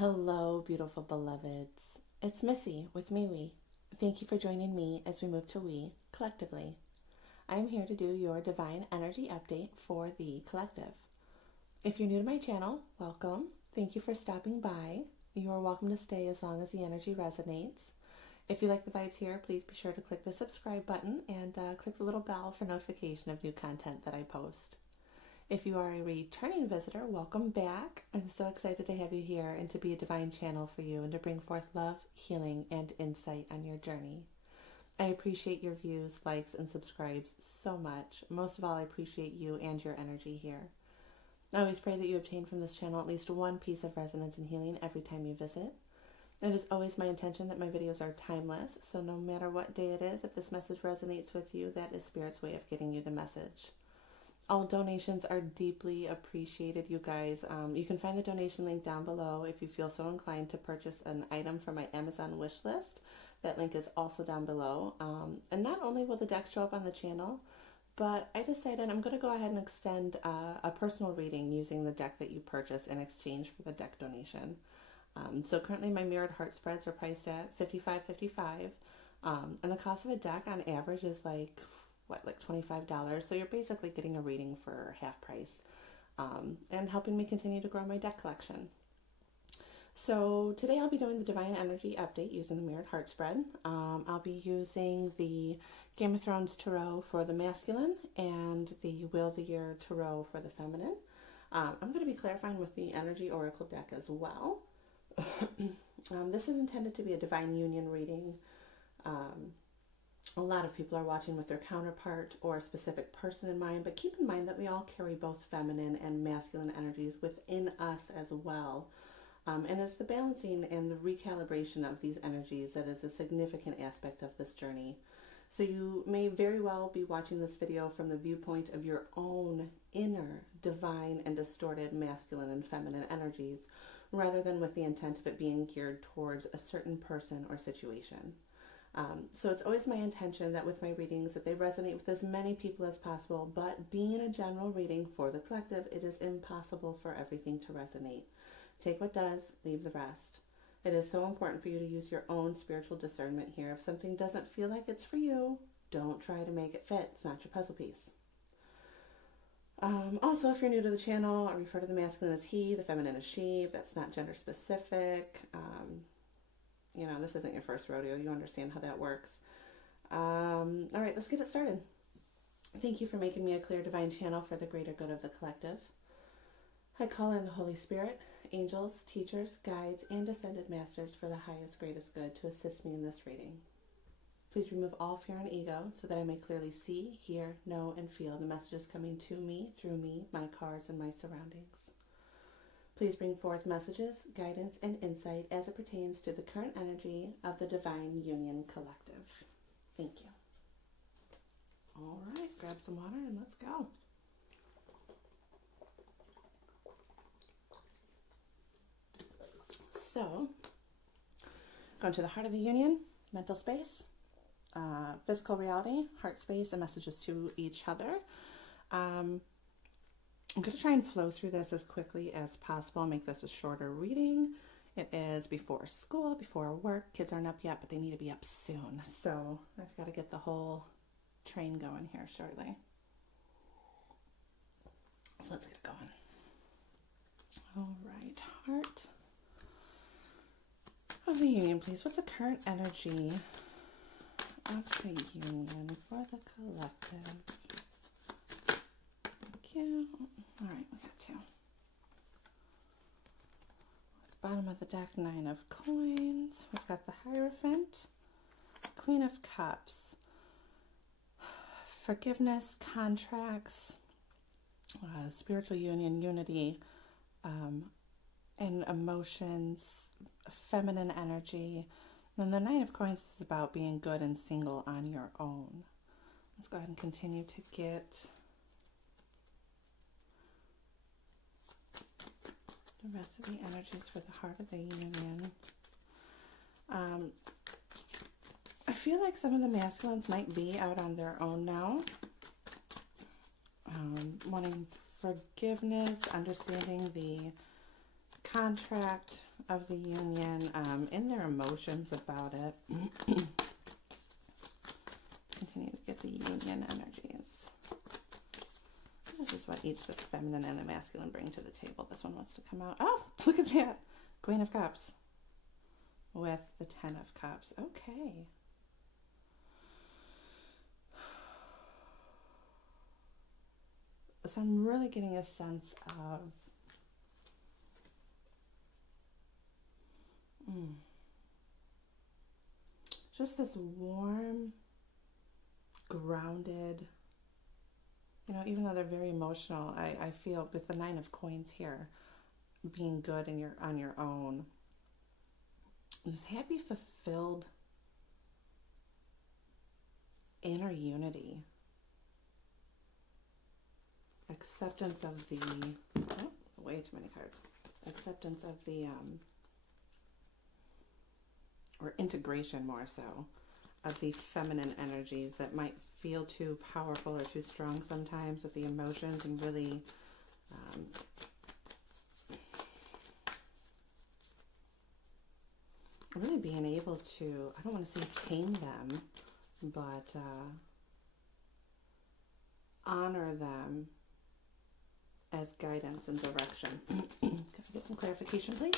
Hello, beautiful beloveds. It's Missy with MeWe. Thank you for joining me as we move to We collectively. I'm here to do your divine energy update for the collective. If you're new to my channel, welcome. Thank you for stopping by. You are welcome to stay as long as the energy resonates. If you like the vibes here, please be sure to click the subscribe button and click the little bell for notification of new content that I post. If you are a returning visitor, welcome back. I'm so excited to have you here and to be a divine channel for you and to bring forth love, healing, and insight on your journey. I appreciate your views, likes, and subscribes so much. Most of all, I appreciate you and your energy here. I always pray that you obtain from this channel at least one piece of resonance and healing every time you visit. It is always my intention that my videos are timeless, so no matter what day it is, if this message resonates with you, that is Spirit's way of getting you the message. All donations are deeply appreciated, you guys. You can find the donation link down below if you feel so inclined to purchase an item from my Amazon wish list. That link is also down below. And not only will the deck show up on the channel, but I decided I'm going to go ahead and extend a personal reading using the deck that you purchase in exchange for the deck donation. So currently my mirrored heart spreads are priced at $55.55. And the cost of a deck on average is like $25. So you're basically getting a reading for half price and helping me continue to grow my deck collection. So today I'll be doing the Divine Energy Update using the Mirrored Heart Spread. I'll be using the Game of Thrones Tarot for the masculine and the Wheel of the Year Tarot for the feminine. I'm going to be clarifying with the Energy Oracle deck as well. This is intended to be a Divine Union reading. A lot of people are watching with their counterpart or a specific person in mind, but keep in mind that we all carry both feminine and masculine energies within us as well. And it's the balancing and the recalibration of these energies that is a significant aspect of this journey. So you may very well be watching this video from the viewpoint of your own inner divine and distorted masculine and feminine energies, rather than with the intent of it being geared towards a certain person or situation. So it's always my intention that with my readings that they resonate with as many people as possible, but being a general reading for the collective, it is impossible for everything to resonate. Take what does, leave the rest. It is so important for you to use your own spiritual discernment here. If something doesn't feel like it's for you, don't try to make it fit. It's not your puzzle piece. Also, if you're new to the channel, I refer to the masculine as he, the feminine as she. If that's not gender specific. You know, this isn't your first rodeo. You understand how that works. All right, let's get it started. Thank you for making me a clear divine channel for the greater good of the collective. I call in the Holy Spirit, angels, teachers, guides, and ascended masters for the highest, greatest good to assist me in this reading. Please remove all fear and ego so that I may clearly see, hear, know, and feel the messages coming to me, through me, my cards, and my surroundings. Please bring forth messages, guidance, and insight as it pertains to the current energy of the Divine Union Collective. Thank you. All right, grab some water and let's go. So, going to the heart of the union, mental space, physical reality, heart space, and messages to each other. I'm going to try and flow through this as quickly as possible, make this a shorter reading. It is before school, before work. Kids aren't up yet, but they need to be up soon. So I've got to get the whole train going here shortly. So let's get it going. All right, heart of the union, please. What's the current energy of the union for the collective? Thank you. All right, we got two. Bottom of the deck, 9 of coins. We've got the Hierophant, Queen of Cups, forgiveness, contracts, spiritual union, unity, and emotions, feminine energy. And the 9 of coins is about being good and single on your own. Let's go ahead and continue to get the rest of the energies for the heart of the union. I feel like some of the masculines might be out on their own now. Wanting forgiveness, understanding the contract of the union, in their emotions about it. Continue to get the union energies. This is what each the feminine and the masculine bring to the table. This one wants to come out. Oh, look at that. Queen of Cups with the 10 of Cups. Okay. So I'm really getting a sense of just this warm, grounded, you know, even though they're very emotional, I feel with the 9 of Coins here, being good and you're on your own, this happy, fulfilled inner unity, acceptance of the, oh, way too many cards, acceptance of the, or integration more so, of the feminine energies that might feel too powerful or too strong sometimes with the emotions, and really really being able to, I don't want to say tame them, but honor them as guidance and direction. Can I get some clarification, please?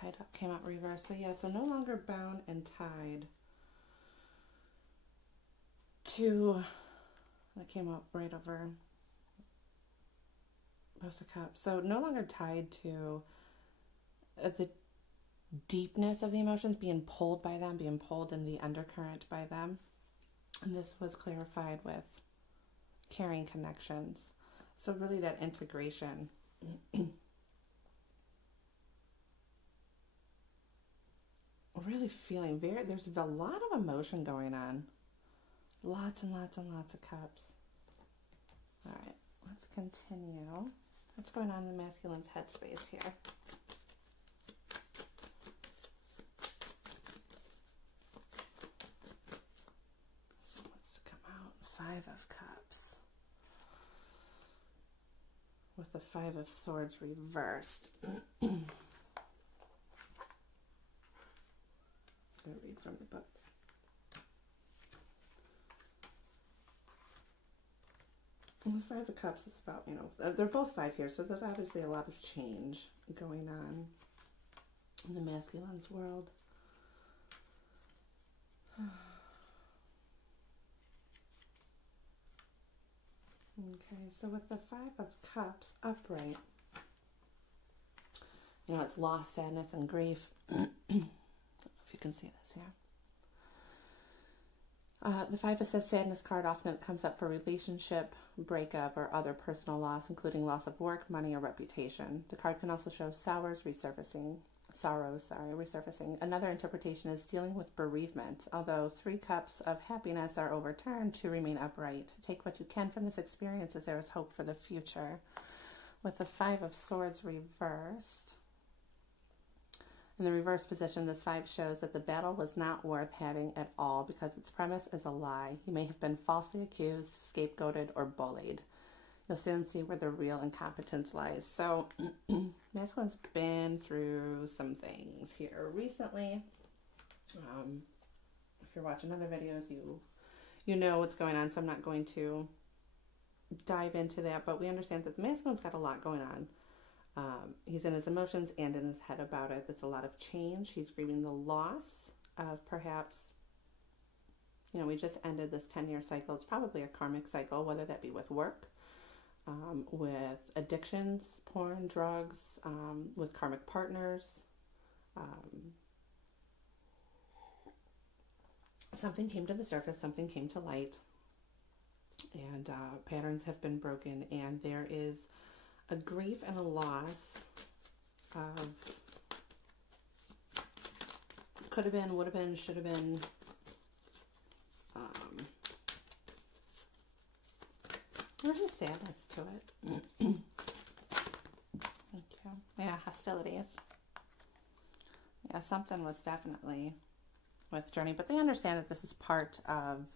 Tied up came out reversed. So yeah, so no longer bound and tied to, that came out right over both the cups. So no longer tied to the deepness of the emotions, being pulled by them, being pulled in the undercurrent by them. And this was clarified with carrying connections. So really that integration. Really feeling there's a lot of emotion going on. Lots and lots and lots of cups. All right, let's continue. What's going on in the masculine's headspace here? What's to come out? 5 of Cups. With the 5 of Swords reversed. I'm going to read from the book. And the 5 of Cups is about, you know, they're both 5 here, so there's obviously a lot of change going on in the masculine's world. Okay, so with the 5 of Cups upright, you know, it's loss, sadness, and grief. You can see this here. The 5 of Sadness card often comes up for relationship, breakup, or other personal loss, including loss of work, money, or reputation. The card can also show sorrows resurfacing. Another interpretation is dealing with bereavement. Although 3 cups of happiness are overturned, to remain upright. Take what you can from this experience, as there is hope for the future. With the 5 of Swords reversed, in the reverse position, this 5 shows that the battle was not worth having at all because its premise is a lie. You may have been falsely accused, scapegoated, or bullied. You'll soon see where the real incompetence lies. So, masculine's been through some things here recently. If you're watching other videos, you know what's going on, so I'm not going to dive into that, but we understand that the masculine's got a lot going on. He's in his emotions and in his head about it. That's a lot of change. He's grieving the loss of perhaps, you know, we just ended this 10-year cycle. It's probably a karmic cycle, whether that be with work, with addictions, porn, drugs, with karmic partners. Something came to the surface, something came to light, and patterns have been broken, and there is a grief and a loss of could have been, would have been, should have been. There's a sadness to it. Thank you. Yeah, hostilities. Yeah, something was definitely with journey, but they understand that this is part of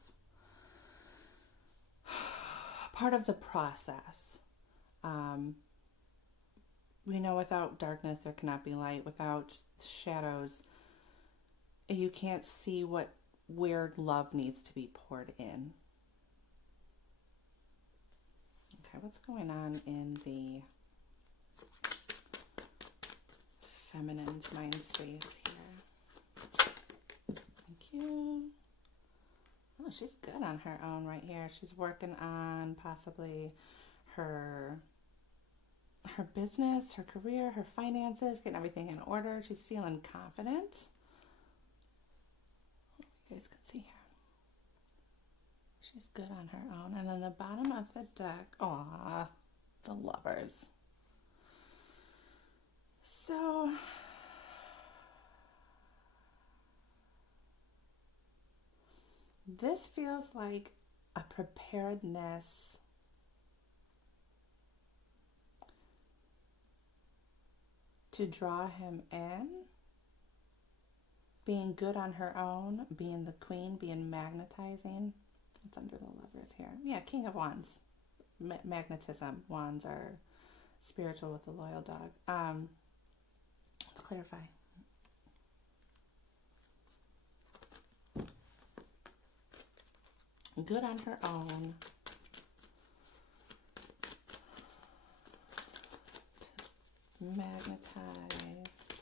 the process. We know without darkness there cannot be light. Without shadows, you can't see where love needs to be poured in. Okay, what's going on in the feminine's mind space here? Thank you. Oh, she's good on her own right here. She's working on possibly her business, her career, her finances, getting everything in order. She's feeling confident. You guys can see here. She's good on her own. And then the bottom of the deck, aw, the Lovers. So, this feels like a preparedness to draw him in, being good on her own, being the queen, being magnetizing. It's under the Lovers here. Yeah, King of Wands. Magnetism. Wands are spiritual with the loyal dog. Let's clarify. Good on her own. Magnetize,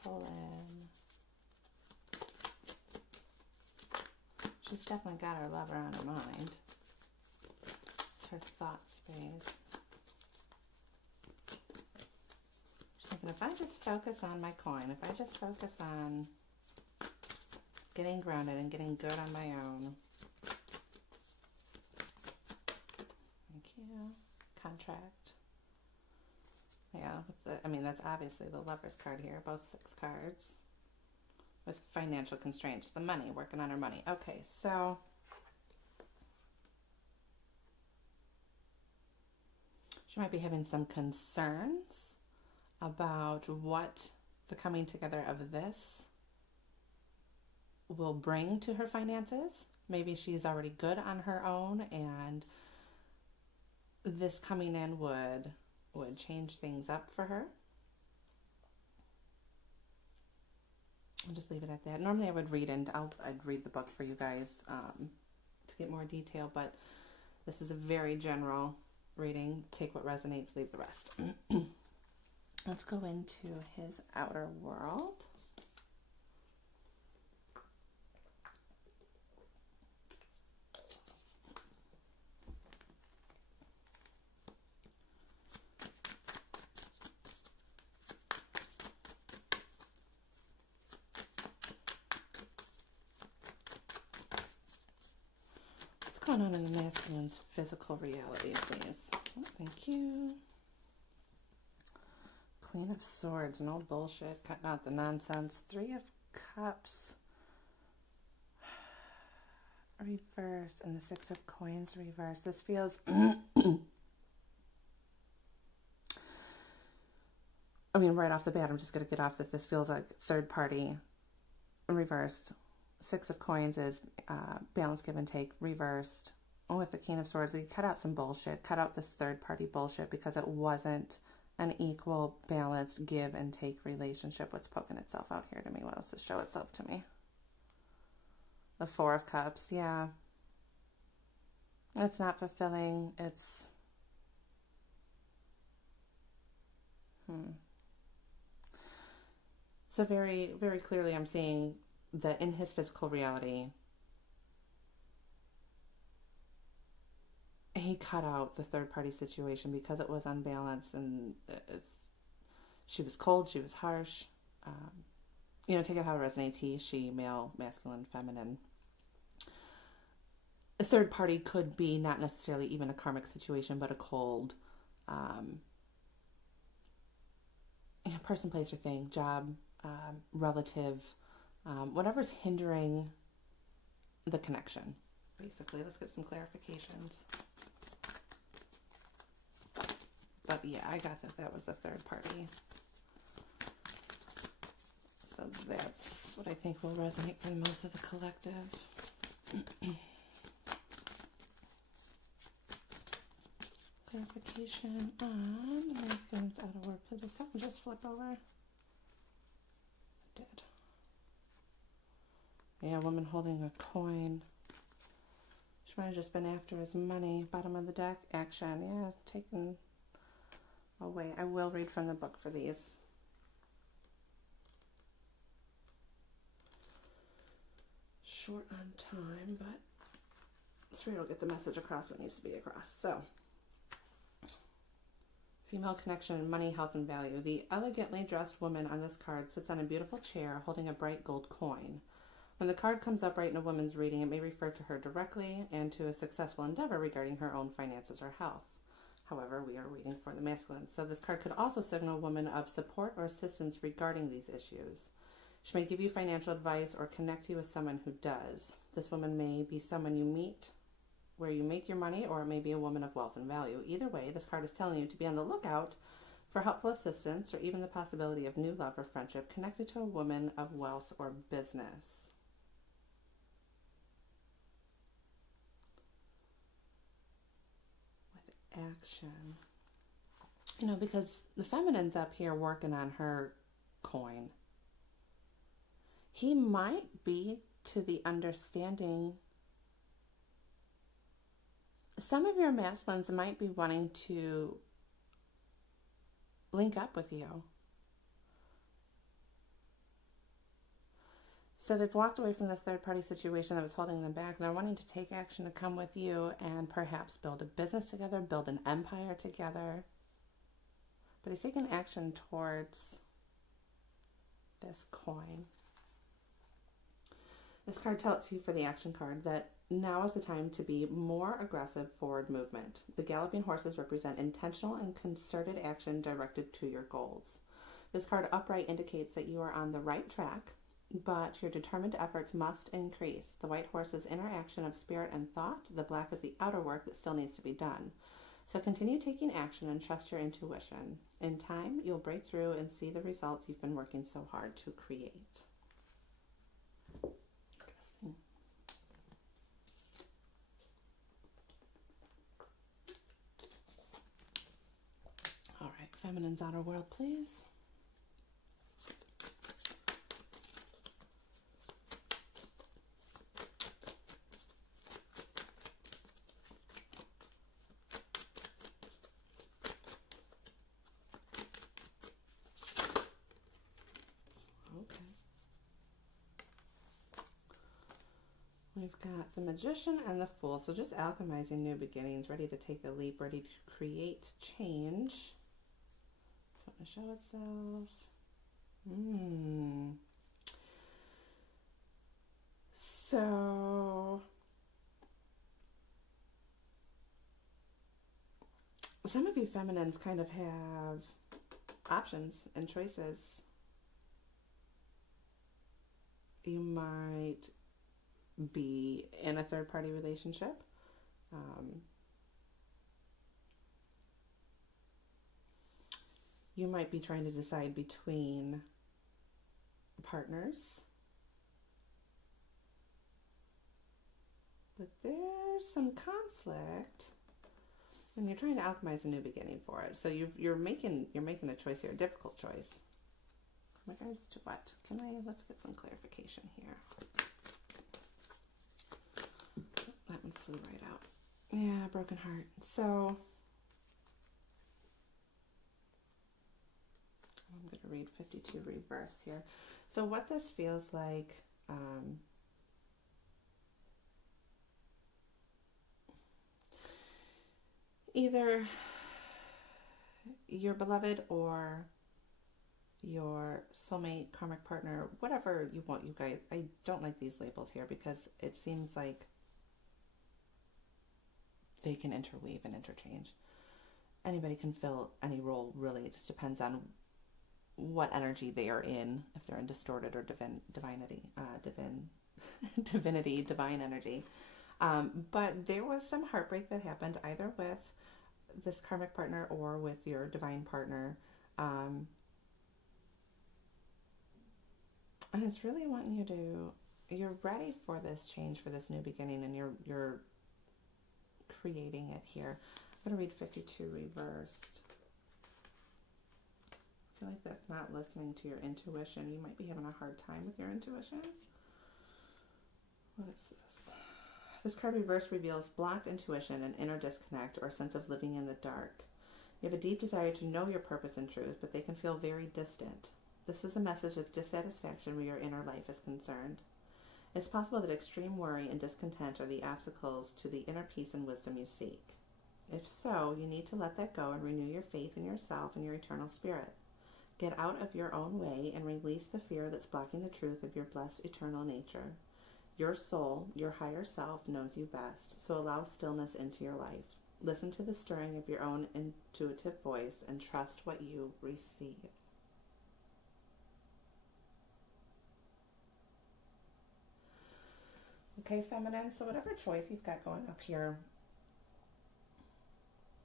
pull in. She's definitely got her lover on her mind. It's her thought space. She's thinking, if I just focus on my coin, if I just focus on getting grounded and getting good on my own. Thank you. Contract. Yeah, I mean, that's obviously the Lovers card here, both 6 cards. With financial constraints, the money, working on her money. Okay, so she might be having some concerns about what the coming together of this will bring to her finances. Maybe she's already good on her own, and this coming in would change things up for her. I'll just leave it at that. Normally I would read, and I'd read the book for you guys to get more detail, but this is a very general reading. Take what resonates, leave the rest. Let's go into his outer world. What's going on in the masculine's physical reality, please? Oh, thank you. Queen of Swords, no bullshit, cutting out the nonsense. 3 of Cups reversed, and the 6 of Coins reversed. This feels I mean, right off the bat, I'm just going to get off that this feels like third party reversed. 6 of Coins is balance, give and take, reversed. With the King of Swords, we cut out some bullshit. Cut out this third party bullshit because it wasn't an equal, balanced, give and take relationship. What's poking itself out here to me? What else does show itself to me? The 4 of Cups, yeah. It's not fulfilling. It's... So very, very clearly I'm seeing that in his physical reality, he cut out the third-party situation because it was unbalanced, and she was cold, she was harsh. You know, take it how it resonates. He, she, male, masculine, feminine. A third party could be not necessarily even a karmic situation, but a cold person, place, or thing, job, relative, whatever's hindering the connection, basically. Let's get some clarifications. But yeah, I got that was a third party. So So that's what I think will resonate for most of the collective. Clarification on the masculine's out of work. Please something just flip over. It did. Yeah, woman holding a coin. She might have just been after his money. Bottom of the deck, action. Yeah, taken away. I will read from the book for these. Short on time, but Spirit will get the message across what needs to be across. So, female connection, money, health, and value. The elegantly dressed woman on this card sits on a beautiful chair holding a bright gold coin. When the card comes up right in a woman's reading, it may refer to her directly and to a successful endeavor regarding her own finances or health. However, we are reading for the masculine. So this card could also signal a woman of support or assistance regarding these issues. She may give you financial advice or connect you with someone who does. This woman may be someone you meet where you make your money, or it may be a woman of wealth and value. Either way, this card is telling you to be on the lookout for helpful assistance or even the possibility of new love or friendship connected to a woman of wealth or business. Action. You know, because the feminine's up here working on her coin. He might be to the understanding. Some of your masculines might be wanting to link up with you. So they've walked away from this third-party situation that was holding them back, and they're wanting to take action to come with you and perhaps build a business together, build an empire together. But he's taking action towards this coin. This card tells you for the action card that now is the time to be more aggressive forward movement. The galloping horses represent intentional and concerted action directed to your goals. This card upright indicates that you are on the right track, but your determined efforts must increase. The white horse is interaction of spirit and thought. The black is the outer work that still needs to be done. So continue taking action and trust your intuition. In time, you'll break through and see the results you've been working so hard to create. Interesting. All right, feminine's outer world, please. We've got the Magician and the Fool. So just alchemizing new beginnings, ready to take a leap, ready to create change. It's want to show itself. So some of you feminines kind of have options and choices. You might be in a third-party relationship. You might be trying to decide between partners. But there's some conflict, and you're trying to alchemize a new beginning for it. So you're making a choice here, a difficult choice. In regards to what? Let's get some clarification here. That one flew right out. Yeah, broken heart. So I'm going to read 52 reversed here. So what this feels like, either your beloved or your soulmate, karmic partner, whatever you want, you guys. I don't like these labels here because it seems like they can interweave and interchange. Anybody can fill any role, really. It just depends on what energy they are in, if they're in distorted or divinity, divine energy. But there was some heartbreak that happened either with this karmic partner or with your divine partner. And it's really wanting you to, you're ready for this change, for this new beginning, and you're creating it here. I'm going to read 52 reversed. I feel like that's not listening to your intuition. You might be having a hard time with your intuition. What is this? This card reverse reveals blocked intuition, an inner disconnect, or a sense of living in the dark. You have a deep desire to know your purpose and truth, but they can feel very distant. This is a message of dissatisfaction where your inner life is concerned. It's possible that extreme worry and discontent are the obstacles to the inner peace and wisdom you seek. If so, you need to let that go and renew your faith in yourself and your eternal spirit. Get out of your own way and release the fear that's blocking the truth of your blessed eternal nature. Your soul, your higher self, knows you best, so allow stillness into your life. Listen to the stirring of your own intuitive voice and trust what you receive. Okay, feminine, so whatever choice you've got going up here,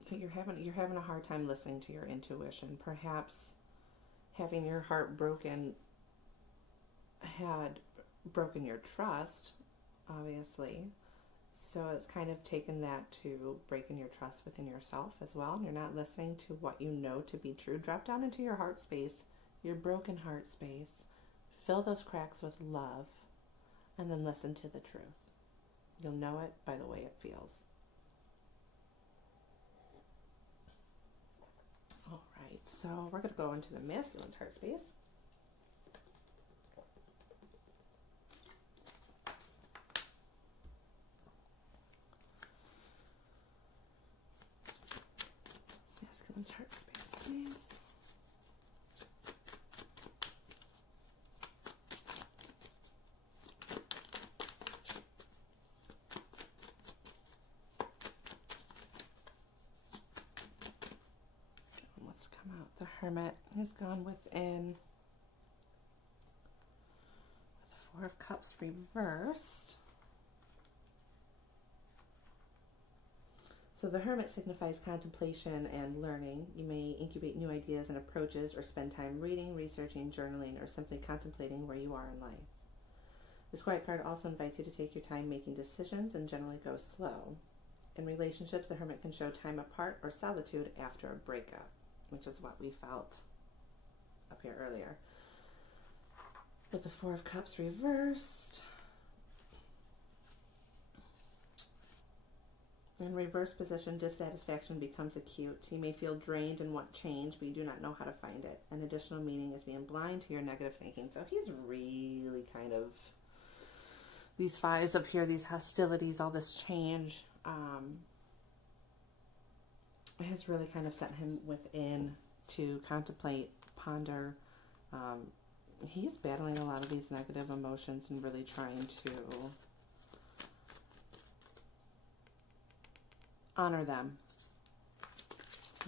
you're having a hard time listening to your intuition. Perhaps having your heart broken had broken your trust, obviously. So it's kind of taken that to breaking your trust within yourself as well. And you're not listening to what you know to be true. Drop down into your heart space, your broken heart space. Fill those cracks with love. And then listen to the truth. You'll know it by the way it feels. All right, so we're going to go into the masculine's heart space. Masculine's heart space, please. The Hermit has gone within with the Four of Cups reversed. So the Hermit signifies contemplation and learning. You may incubate new ideas and approaches or spend time reading, researching, journaling, or simply contemplating where you are in life. This quiet card also invites you to take your time making decisions and generally go slow. In relationships, the Hermit can show time apart or solitude after a breakup, which is what we felt up here earlier. With the Four of Cups reversed. In reverse position, dissatisfaction becomes acute. You may feel drained and want change, but you do not know how to find it. An additional meaning is being blind to your negative thinking. So he's really kind of, these fives up here, these hostilities, all this change, has really kind of sent him within to contemplate, ponder. He's battling a lot of these negative emotions and really trying to honor them.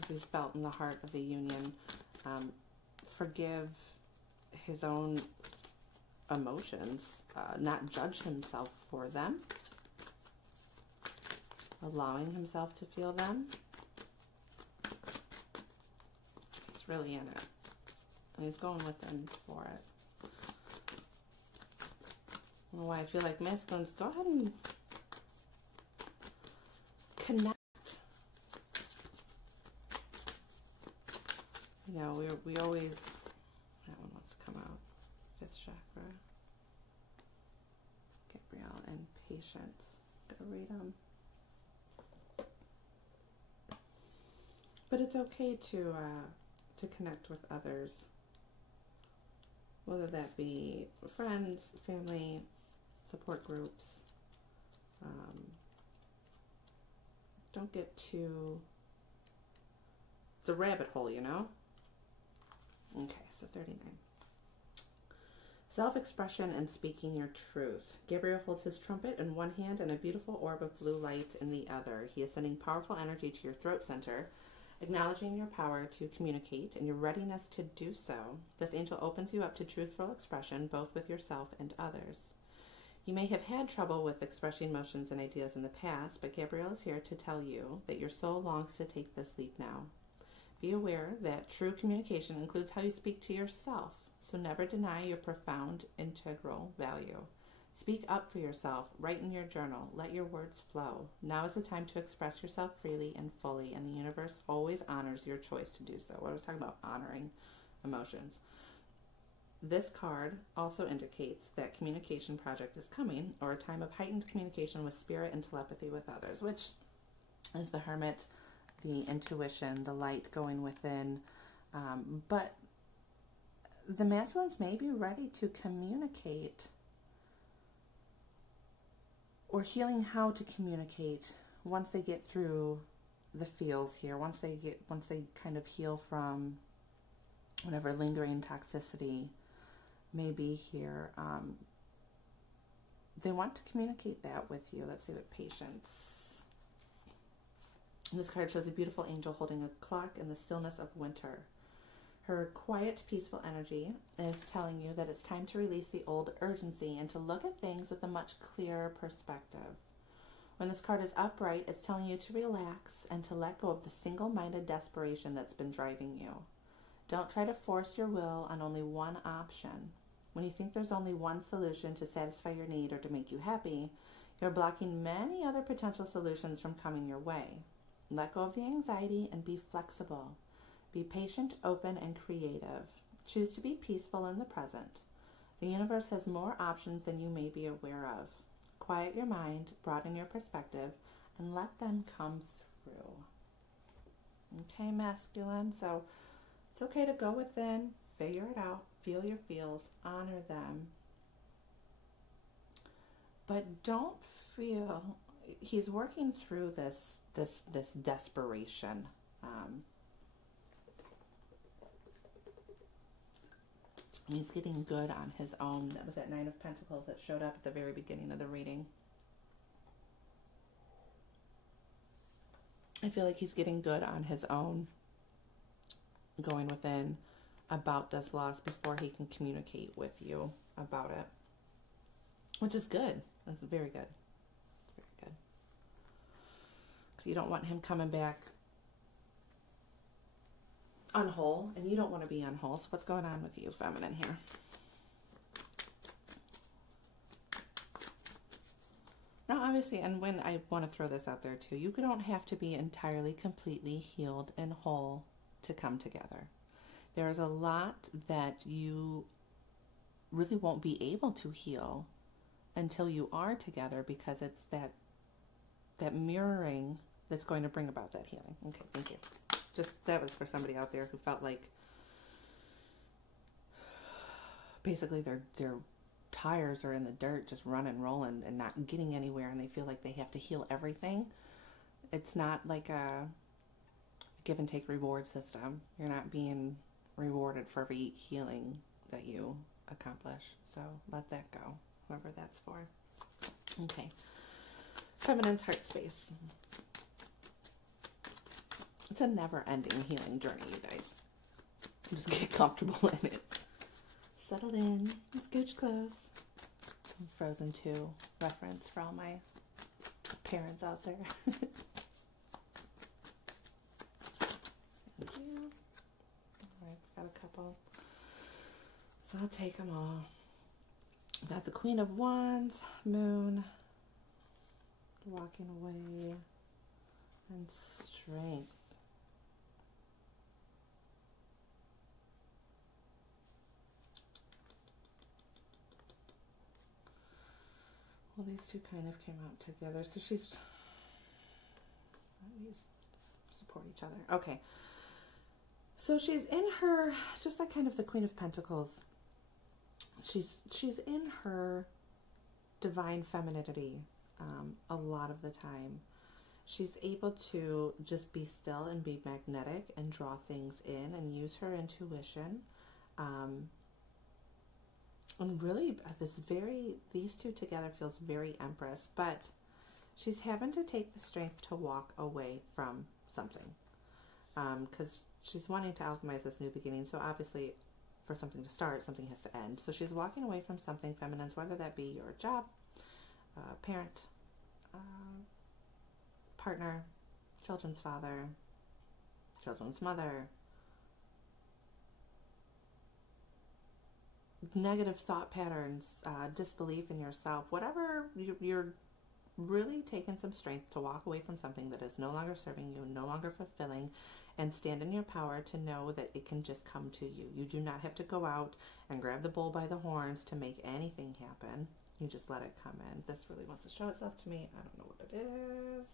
As we felt in the heart of the union, forgive his own emotions, not judge himself for them, allowing himself to feel them. He's really in it, and he's going within for it. I don't know why I feel like masculines, go ahead and connect. You know, we always, that one wants to come out. Fifth chakra. Gabrielle and patience. Gotta read them. But it's okay to connect with others. Whether that be friends, family, support groups. Don't get too, it's a rabbit hole, you know? Okay, so 39. Self-expression and speaking your truth. Gabriel holds his trumpet in one hand and a beautiful orb of blue light in the other. He is sending powerful energy to your throat center, acknowledging your power to communicate and your readiness to do so. This angel opens you up to truthful expression, both with yourself and others. You may have had trouble with expressing emotions and ideas in the past, but Gabriel is here to tell you that your soul longs to take this leap now. Be aware that true communication includes how you speak to yourself. So never deny your profound integral value. Speak up for yourself. Write in your journal. Let your words flow. Now is the time to express yourself freely and fully, and the universe always honors your choice to do so. I was talking about honoring emotions. This card also indicates that communication project is coming, or a time of heightened communication with spirit and telepathy with others, which is the Hermit, the intuition, the light going within. But the masculines may be ready to communicate, or healing how to communicate once they get through the feels here, once they kind of heal from whatever lingering toxicity may be here. They want to communicate that with you. Let's see what patience. This card shows a beautiful angel holding a clock in the stillness of winter. Her quiet, peaceful energy is telling you that it's time to release the old urgency and to look at things with a much clearer perspective. When this card is upright, it's telling you to relax and to let go of the single-minded desperation that's been driving you. Don't try to force your will on only one option. When you think there's only one solution to satisfy your need or to make you happy, you're blocking many other potential solutions from coming your way. Let go of the anxiety and be flexible. Be patient, open, and creative. Choose to be peaceful in the present. The universe has more options than you may be aware of. Quiet your mind, broaden your perspective, and let them come through. Okay, masculine. So it's okay to go within, figure it out, feel your feels, honor them. But don't feel, he's working through this desperation. He's getting good on his own. That was that Nine of Pentacles that showed up at the very beginning of the reading. I feel like he's getting good on his own, going within about this loss before he can communicate with you about it, which is good. That's very good. Very good. Because you don't want him coming back unwhole, and you don't want to be unwhole. So what's going on with you, feminine, here? Now, obviously, and when I want to throw this out there too, you don't have to be entirely, completely healed and whole to come together. There's a lot that you really won't be able to heal until you are together, because it's that mirroring that's going to bring about that healing. Okay, thank you. Just, that was for somebody out there who felt like basically their tires are in the dirt, just running, rolling, and not getting anywhere, and they feel like they have to heal everything. It's not like a give and take reward system. You're not being rewarded for every healing that you accomplish. So let that go, whoever that's for. Okay. Feminine's heart space. It's a never-ending healing journey, you guys. Just get comfortable in it. Settle in. Scooch close. Frozen 2 reference for all my parents out there. Thank you. Alright, got a couple. So I'll take them all. Got the Queen of Wands, Moon, walking away, and Strength. Well, these two kind of came out together. So these support each other. Okay. So she's in her, just like kind of the Queen of Pentacles, she's in her divine femininity a lot of the time. She's able to just be still and be magnetic and draw things in and use her intuition. And really, these two together feels very Empress, but she's having to take the strength to walk away from something. Because she's wanting to alchemize this new beginning. So obviously, for something to start, something has to end. So she's walking away from something, feminines, whether that be your job, parent, partner, children's father, children's mother, negative thought patterns, disbelief in yourself, whatever, you're really taking some strength to walk away from something that is no longer serving you, no longer fulfilling, and stand in your power to know that it can just come to you. You do not have to go out and grab the bull by the horns to make anything happen. You just let it come in. This really wants to show itself to me. I don't know what it is.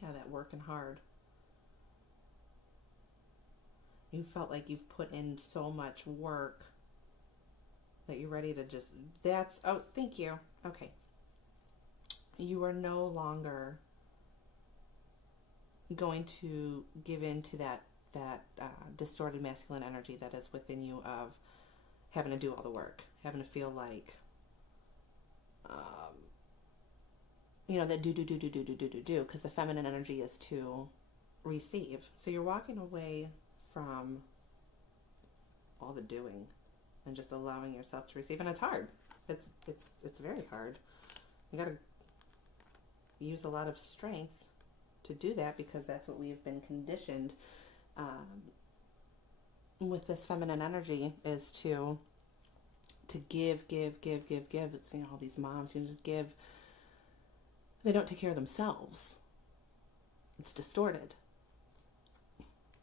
Yeah, that working hard. You felt like you've put in so much work that you're ready to just, that's, oh, thank you. Okay. You are no longer going to give in to that distorted masculine energy that is within you of having to do all the work, having to feel like, that do, because the feminine energy is to receive. So you're walking away from all the doing and just allowing yourself to receive. And it's hard. It's very hard. You got to use a lot of strength to do that, because that's what we have been conditioned with this feminine energy, is to give. It's, all these moms, just give. They don't take care of themselves. It's distorted.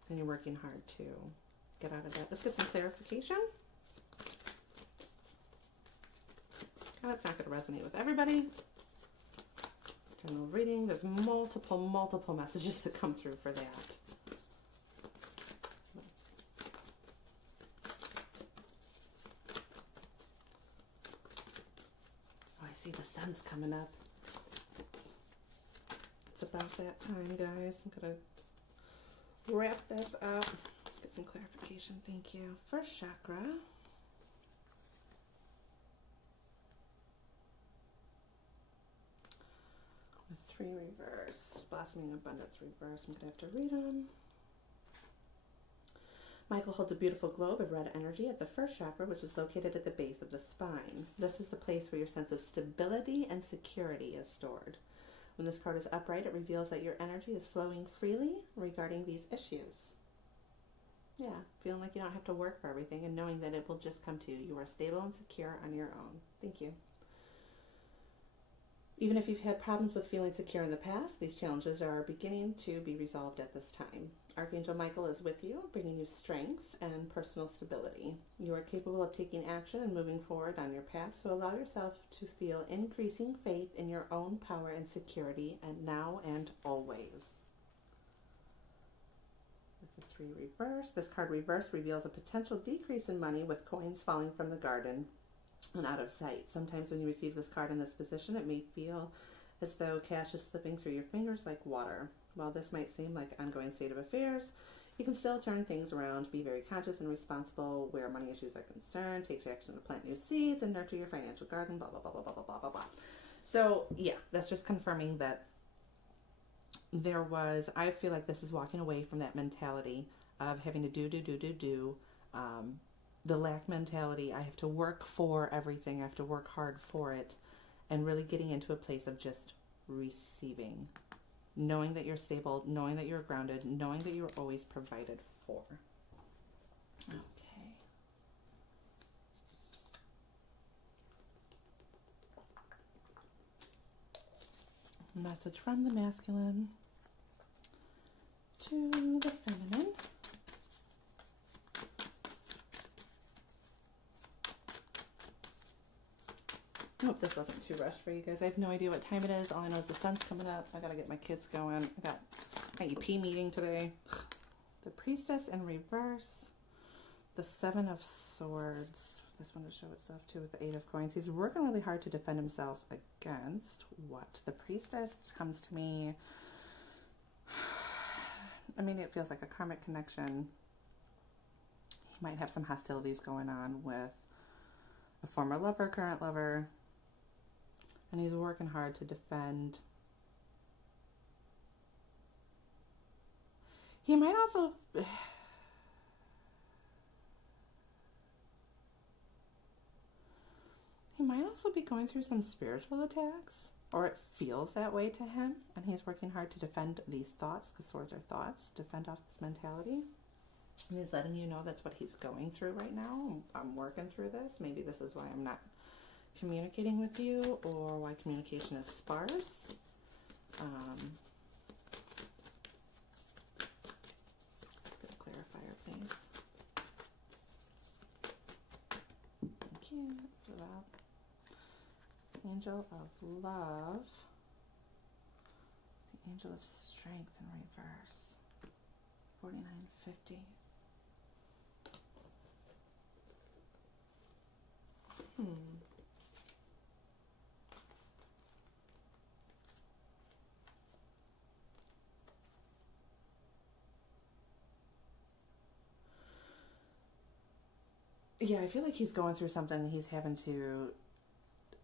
And you're working hard to get out of that. Let's get some clarification. God, it's not going to resonate with everybody. General reading. There's multiple messages that come through for that. Oh, I see the sun's coming up. It's about that time, guys. I'm going to wrap this up. Get some clarification. Thank you. First chakra. Three reverse. Blossoming abundance reverse. I'm going to have to read them. Michael holds a beautiful globe of red energy at the first chakra, which is located at the base of the spine. This is the place where your sense of stability and security is stored. When this card is upright, it reveals that your energy is flowing freely regarding these issues. Yeah, feeling like you don't have to work for everything and knowing that it will just come to you. You are stable and secure on your own. Thank you. Even if you've had problems with feeling secure in the past, these challenges are beginning to be resolved at this time. Archangel Michael is with you, bringing you strength and personal stability. You are capable of taking action and moving forward on your path, so allow yourself to feel increasing faith in your own power and security, and now and always. With the three reverse, this card reverse reveals a potential decrease in money with coins falling from the garden and out of sight. Sometimes when you receive this card in this position, it may feel as though cash is slipping through your fingers like water. While this might seem like an ongoing state of affairs, you can still turn things around. Be very conscious and responsible where money issues are concerned. Take action to plant new seeds and nurture your financial garden, blah, blah, blah, blah, blah, blah, blah, blah, blah. So, yeah, that's just confirming that there was, I feel like this is walking away from that mentality of having to do, the lack mentality. I have to work for everything. I have to work hard for it, and really getting into a place of just receiving, knowing that you're stable, knowing that you're grounded, knowing that you're always provided for. Okay. Message from the masculine to the feminine. I hope this wasn't too rushed for you guys. I have no idea what time it is. All I know is the sun's coming up. I gotta get my kids going. I got my EP meeting today. The Priestess in reverse. The Seven of Swords. This one to show itself too with the Eight of Coins. He's working really hard to defend himself against what? The Priestess comes to me. I mean, it feels like a karmic connection. He might have some hostilities going on with a former lover, current lover. And he's working hard to defend. He might also... He might also be going through some spiritual attacks. Or it feels that way to him. And he's working hard to defend these thoughts, because swords are thoughts. Defend off this mentality. And he's letting you know that's what he's going through right now. I'm working through this. Maybe this is why I'm not communicating with you, or why communication is sparse. Get a clarifier, please. Thank you for that. Angel of Love. The Angel of Strength in reverse. 4950. Yeah, I feel like he's going through something. He's having to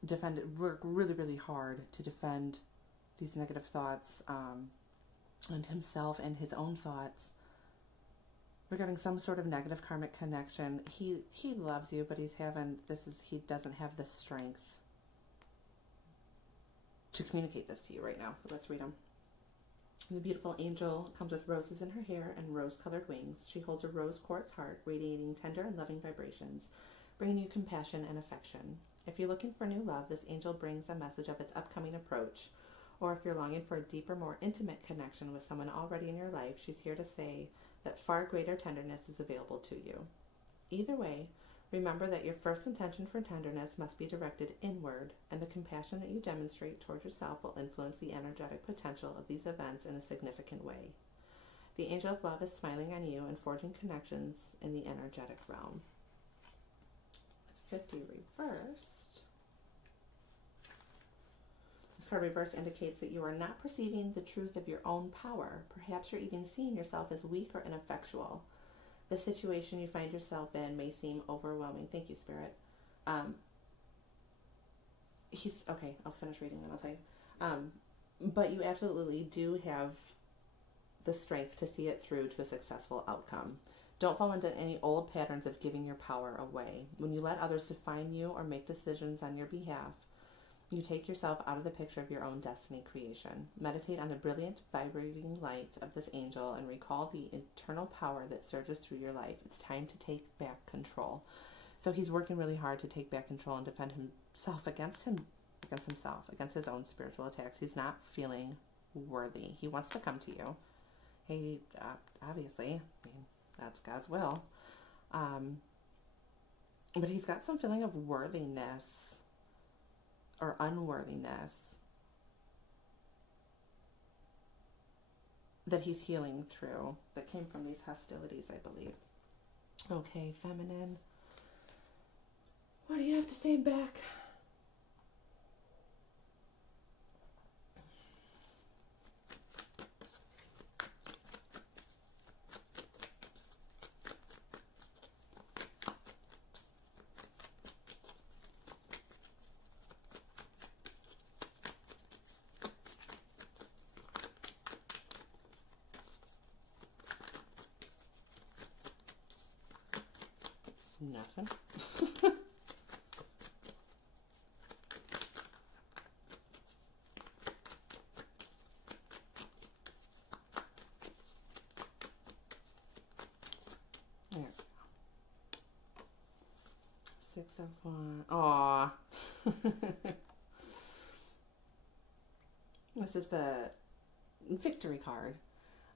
defend it, work really, really hard to defend these negative thoughts and himself and his own thoughts regarding some sort of negative karmic connection. He loves you, but he doesn't have the strength to communicate this to you right now. Let's read him. The beautiful angel comes with roses in her hair and rose-colored wings. She holds a rose quartz heart, radiating tender and loving vibrations, bringing you compassion and affection. If you're looking for new love, this angel brings a message of its upcoming approach. Or if you're longing for a deeper, more intimate connection with someone already in your life, she's here to say that far greater tenderness is available to you. Either way, remember that your first intention for tenderness must be directed inward, and the compassion that you demonstrate towards yourself will influence the energetic potential of these events in a significant way. The angel of love is smiling on you and forging connections in the energetic realm. 50 reversed. This card reverse indicates that you are not perceiving the truth of your own power. Perhaps you're even seeing yourself as weak or ineffectual. The situation you find yourself in may seem overwhelming. Thank you, Spirit. Okay, I'll finish reading then I'll tell you. But you absolutely do have the strength to see it through to a successful outcome. Don't fall into any old patterns of giving your power away. When you let others define you or make decisions on your behalf, you take yourself out of the picture of your own destiny creation. Meditate on the brilliant, vibrating light of this angel and recall the internal power that surges through your life. It's time to take back control. So he's working really hard to take back control and defend himself against himself, against his own spiritual attacks. He's not feeling worthy. He wants to come to you. He, obviously, I mean, that's God's will. But he's got some feeling of worthiness or unworthiness that he's healing through, that came from these hostilities, I believe. Okay, feminine. What do you have to say back? Nothing. There we go. 6 of Wands. Aww. This is the victory card.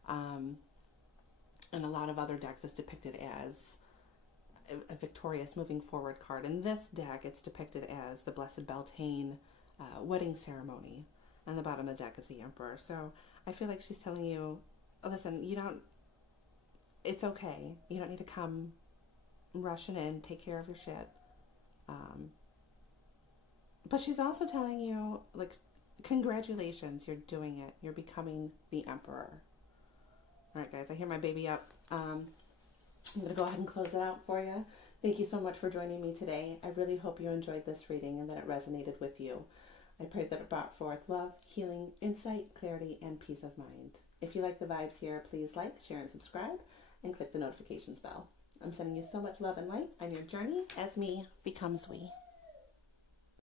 And a lot of other decks is depicted as a victorious moving forward card. In this deck, it's depicted as the Blessed Beltane wedding ceremony. And the bottom of the deck is the Emperor. So I feel like she's telling you, listen, it's okay. You don't need to come rushing in, take care of your shit. But she's also telling you, like, congratulations, you're doing it. You're becoming the Emperor. All right, guys, I hear my baby up. I'm going to go ahead and close it out for you. Thank you so much for joining me today. I really hope you enjoyed this reading and that it resonated with you. I pray that it brought forth love, healing, insight, clarity, and peace of mind. If you like the vibes here, please like, share, and subscribe, and click the notifications bell. I'm sending you so much love and light on your journey as me becomes we.